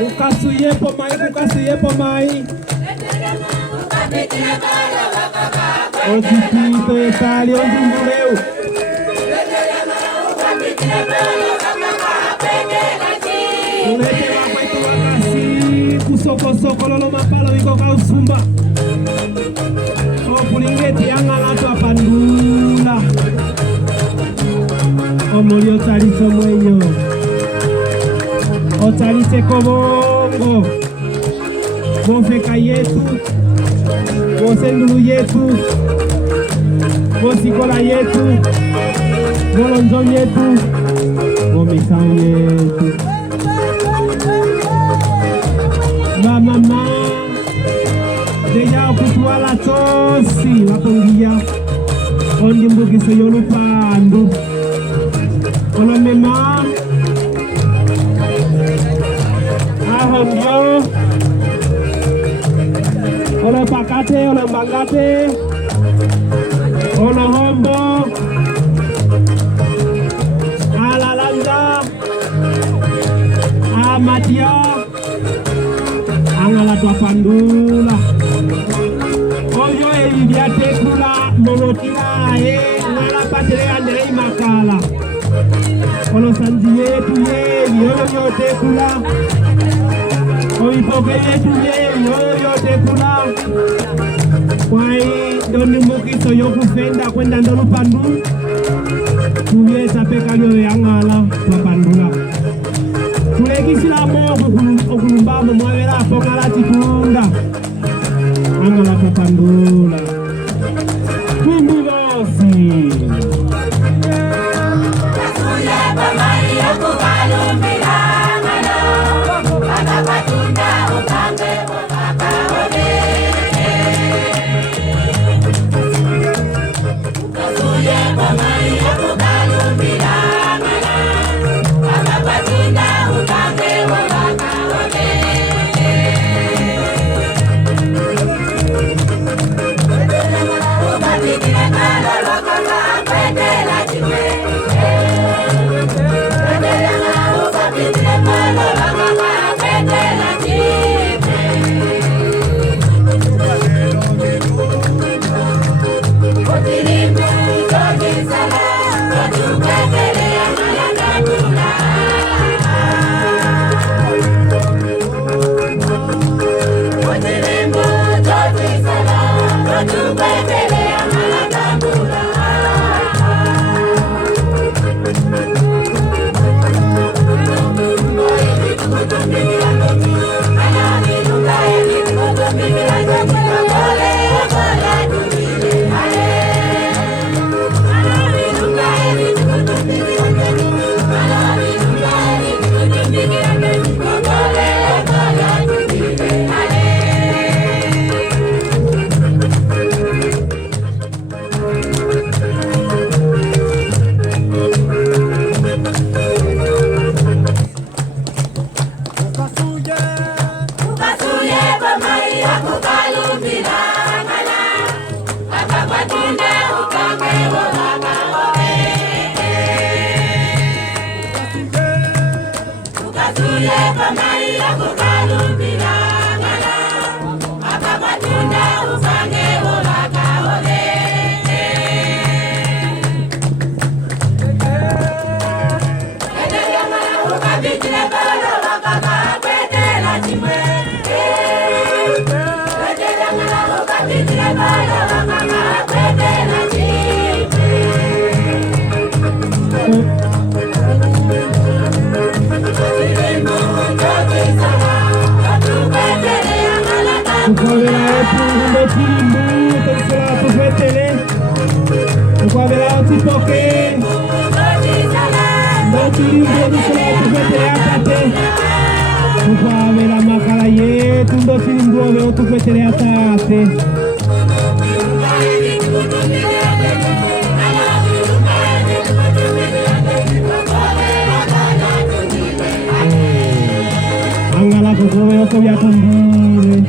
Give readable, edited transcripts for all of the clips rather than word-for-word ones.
Ukasuye po mai. Ojipito etali onjumbureu. Ulete wakaitu wakasi kusoko-soko lolo mapalo wiko kausumba. Opulingeti angalatu apandula. Omulio taliso mwenyo. Otalice kobongo. Bofeka yetu. Bosendulu yetu. Bosikola yetu. Bolonzon yetu. Bomisan yetu. Mama deja okutuala tosi watongia ondi mbugiso yolupandu ono mema ahonjo ono pakate ono mbangate ono hombo alalanja amatia angala tua pandula oyo evivia tekula momotila ngala patele andrei makala ono sanzi yetu yevi oyo tekula oipoke yetu yevi oyo tekula kwai doni mukiso yokufenda kwenda ndolu pandu tuviesa pekalio yangala tua pandula tulekisila moku okulumbamo mwavela afongala titunda angala papandula twimbilosi Tukwabela makala yetu ndo chilimbuove otupetele atate. Angala kukowe oko vyatumbile.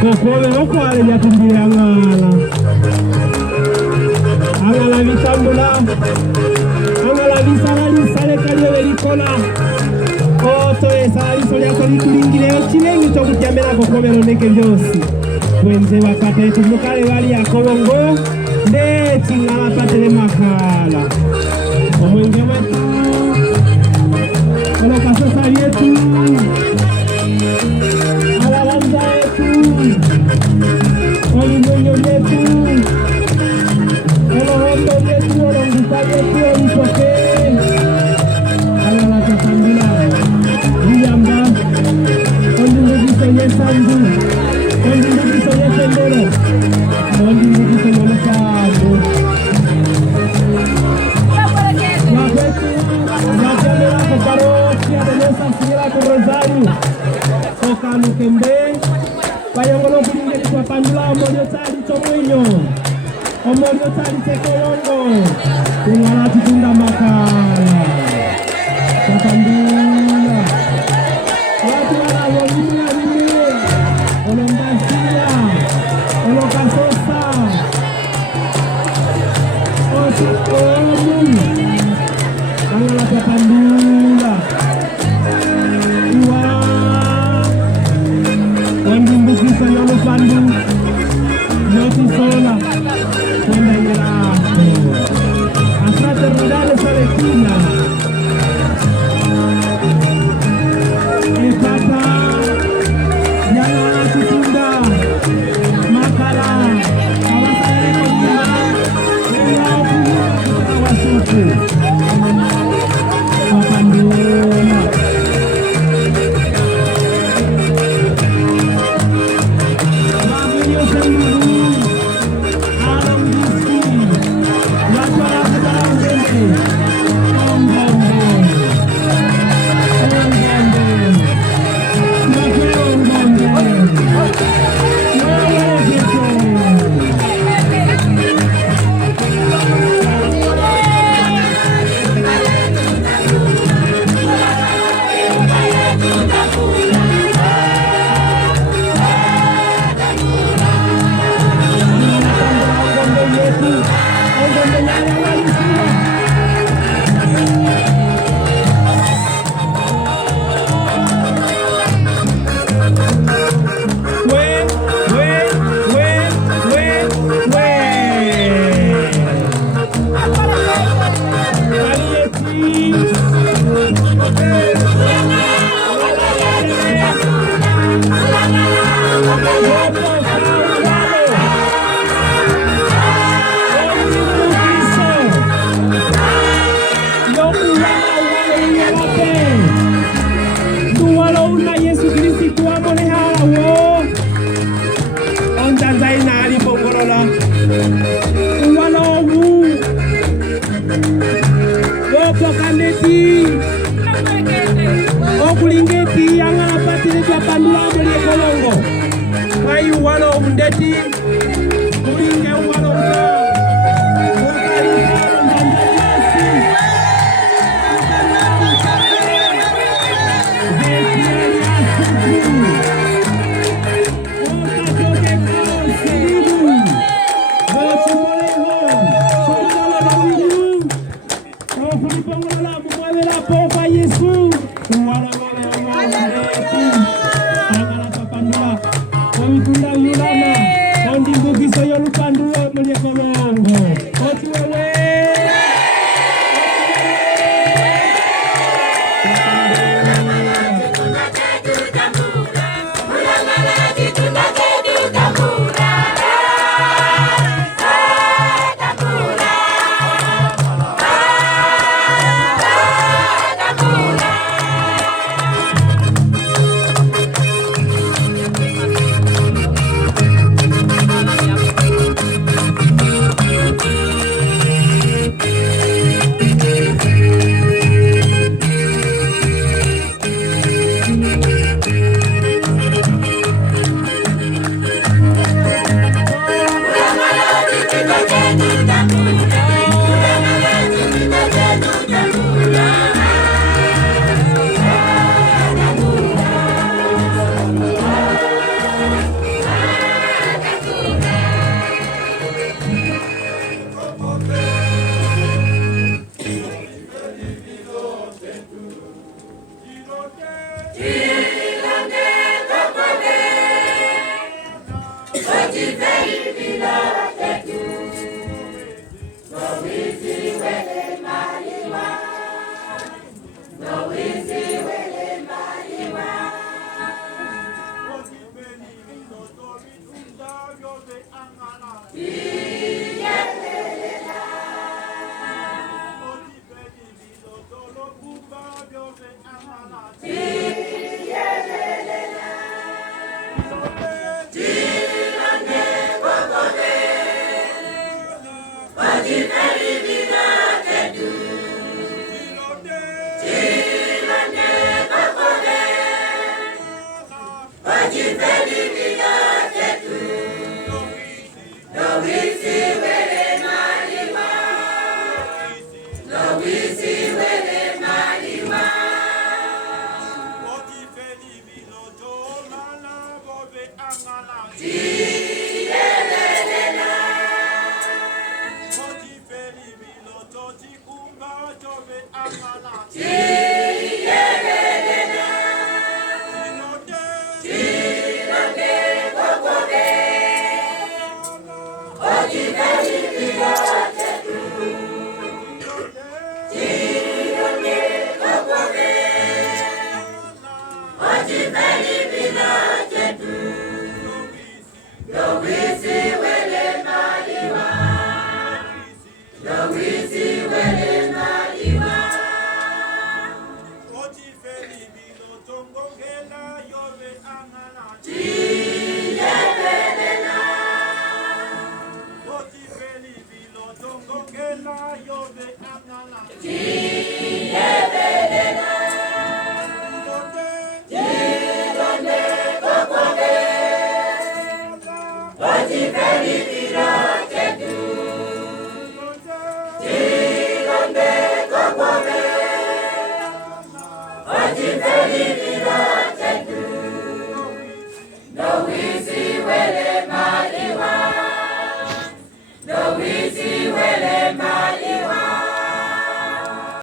Kukowe oko ale vyatumbile angala. Angala vitambula. Angala visale kalio velikola. Oto esali soliato litulingile ochilengi chokutyamela kukowe loneke vyosi. Wenze wakate tumukale wali ya kowongo. Ndeti ngala patele makala omwenge wetu olokasasa yetu alalanza yetu olimonyo yetu olohondo yetu olonguka yetu olisoke alala tatambula liyamba ondingukiso yesandu ondingukiso yesendolo ondingukiso yolosando Rosario, Sokanu Kembe, Bayongolo Kulingeli kwa Pandula, Omorio Tali Chomoinyo, Omorio Tali Chekoyongo, Kungala Tutunda Makala, kwa Pandula, watu wana wamina wimile, Olombasia, Olokasosa, Osikomu, Kangala kwa Pandula, Ondimbukiso yolo pandu Yoti sola Kwenda yelako Asate rudale salekina Epata Yana tutunda Makala Kawasa yele kondima Eya oku Wasuku Wapandula Okulingeti angala patile kwa Pandula mwenye kolongo Mai walo undeti Kulinge walo uto Ukali karo ndandanyasi Vetiani asuku Otatoke kao sididu Ochimuleho Chomolo babidu Okulipongola mumwavela pofa Yesu Tunda yulana, ondimbukiso yolupandu mwenye kolongo. Oti wewe. No